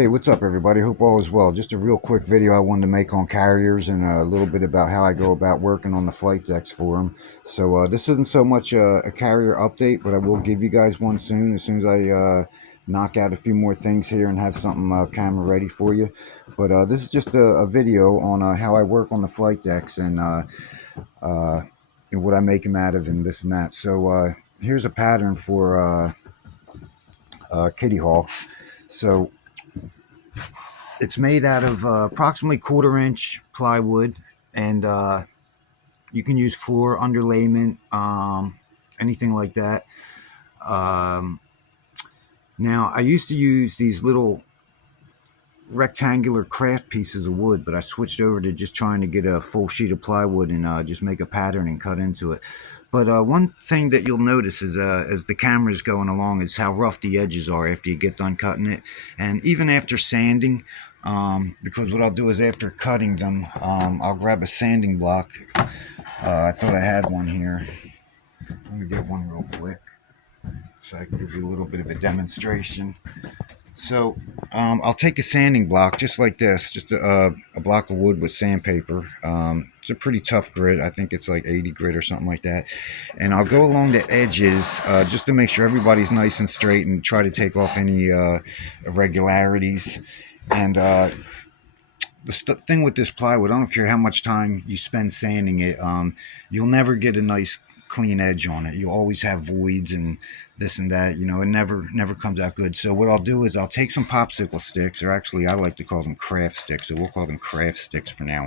Hey, what's up, everybody? Hope all is well. Just a real quick video I wanted to make on carriers and a little bit about how I go about working on the flight decks for them. So this isn't so much a carrier update, but I will give you guys one as soon as I knock out a few more things here and have something camera ready for you. But this is just a video on how I work on the flight decks and what I make them out of and this and that. So here's a pattern for Kitty Hawk. So it's made out of approximately 1/4 inch plywood, and you can use floor underlayment, anything like that. Um, Now, I used to use these little rectangular craft pieces of wood, but I switched over to just trying to get a full sheet of plywood and just make a pattern and cut into it. But one thing that you'll notice is as the camera's going along is how rough the edges are after you get done cutting it. And even after sanding, because what I'll do is after cutting them, I'll grab a sanding block. I thought I had one here. Let me get one real quick so I can give you a little bit of a demonstration. So I'll take a sanding block just like this, just a block of wood with sandpaper. It's a pretty tough grit. I think it's like 80 grit or something like that. And I'll go along the edges just to make sure everybody's nice and straight and try to take off any irregularities. And the thing with this plywood, I don't care how much time you spend sanding it, you'll never get a nice clean edge on it. You always have voids and this and that. You know, it never comes out good. So what I'll do is I'll take some popsicle sticks, or actually I like to call them craft sticks, so we'll call them craft sticks from now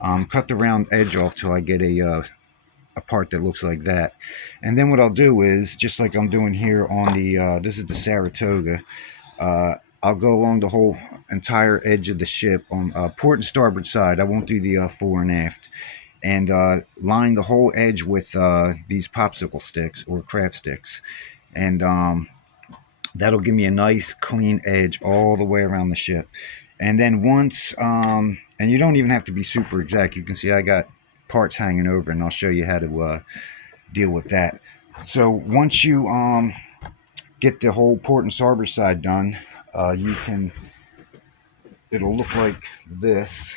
on. Cut the round edge off till I get a part that looks like that. And then what I'll do is, just like I'm doing here on the this is the Saratoga, I'll go along the whole entire edge of the ship on port and starboard side. I won't do the fore and aft. And line the whole edge with these popsicle sticks or craft sticks. And that'll give me a nice clean edge all the way around the ship. And then once, and you don't even have to be super exact. You can see I got parts hanging over, and I'll show you how to deal with that. So once you get the whole port and starboard side done, it'll look like this.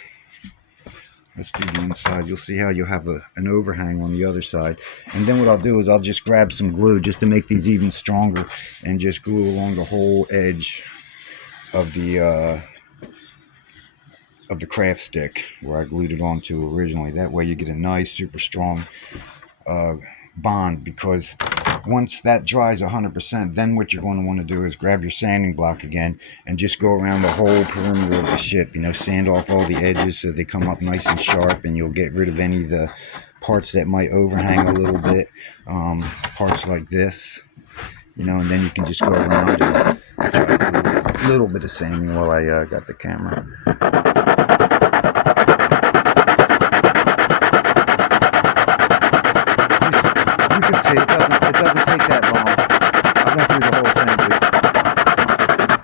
Let's do the inside. You'll see how you'll have an overhang on the other side. And then what I'll do is I'll just grab some glue just to make these even stronger and just glue along the whole edge of the craft stick where I glued it onto originally. That way you get a nice, super strong bond, because once that dries 100%, then what you're going to want to do is grab your sanding block again and just go around the whole perimeter of the ship. You know, sand off all the edges so they come up nice and sharp, and you'll get rid of any of the parts that might overhang a little bit, parts like this, you know, and then you can just go around and try a little bit of sanding while I got the camera.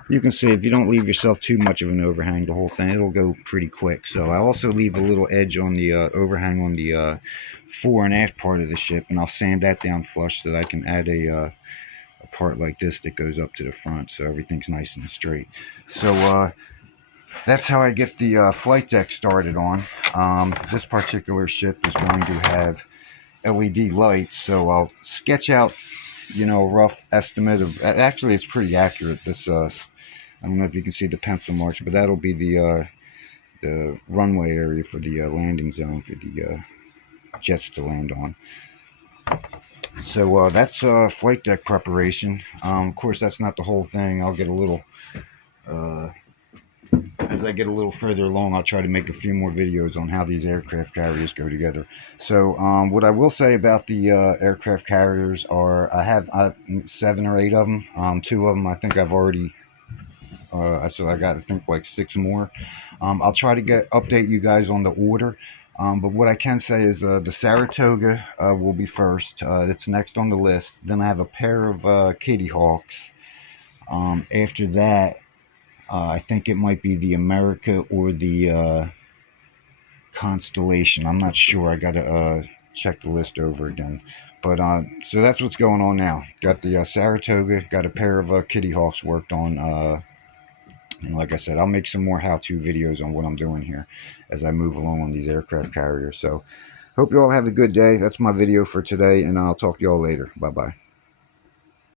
You can see if you don't leave yourself too much of an overhang, the whole thing, it'll go pretty quick. So I also leave a little edge on the overhang on the fore and aft part of the ship, and I'll sand that down flush so that I can add a part like this that goes up to the front, so everything's nice and straight. So that's how I get the flight deck started on. This particular ship is going to have LED lights, so I'll sketch out, you know, a rough estimate of, actually it's pretty accurate. This I don't know if you can see the pencil marks, but that'll be the runway area for the landing zone for the jets to land on. So that's flight deck preparation. Of course, that's not the whole thing. I'll get a little, as I get a little further along, I'll try to make a few more videos on how these aircraft carriers go together. So what I will say about the aircraft carriers are, I have 7 or 8 of them. 2 of them I think I've already, so I got, I think, like 6 more. I'll try to update you guys on the order. But what I can say is the Saratoga will be first. It's next on the list. Then I have a pair of Kitty Hawks. After that, I think it might be the America or the Constellation. I'm not sure. I got to check the list over again. But so that's what's going on now. Got the Saratoga. Got a pair of Kitty Hawks worked on And like I said, I'll make some more how-to videos on what I'm doing here as I move along on these aircraft carriers. So hope you all have a good day. That's my video for today, and I'll talk to you all later. Bye-bye.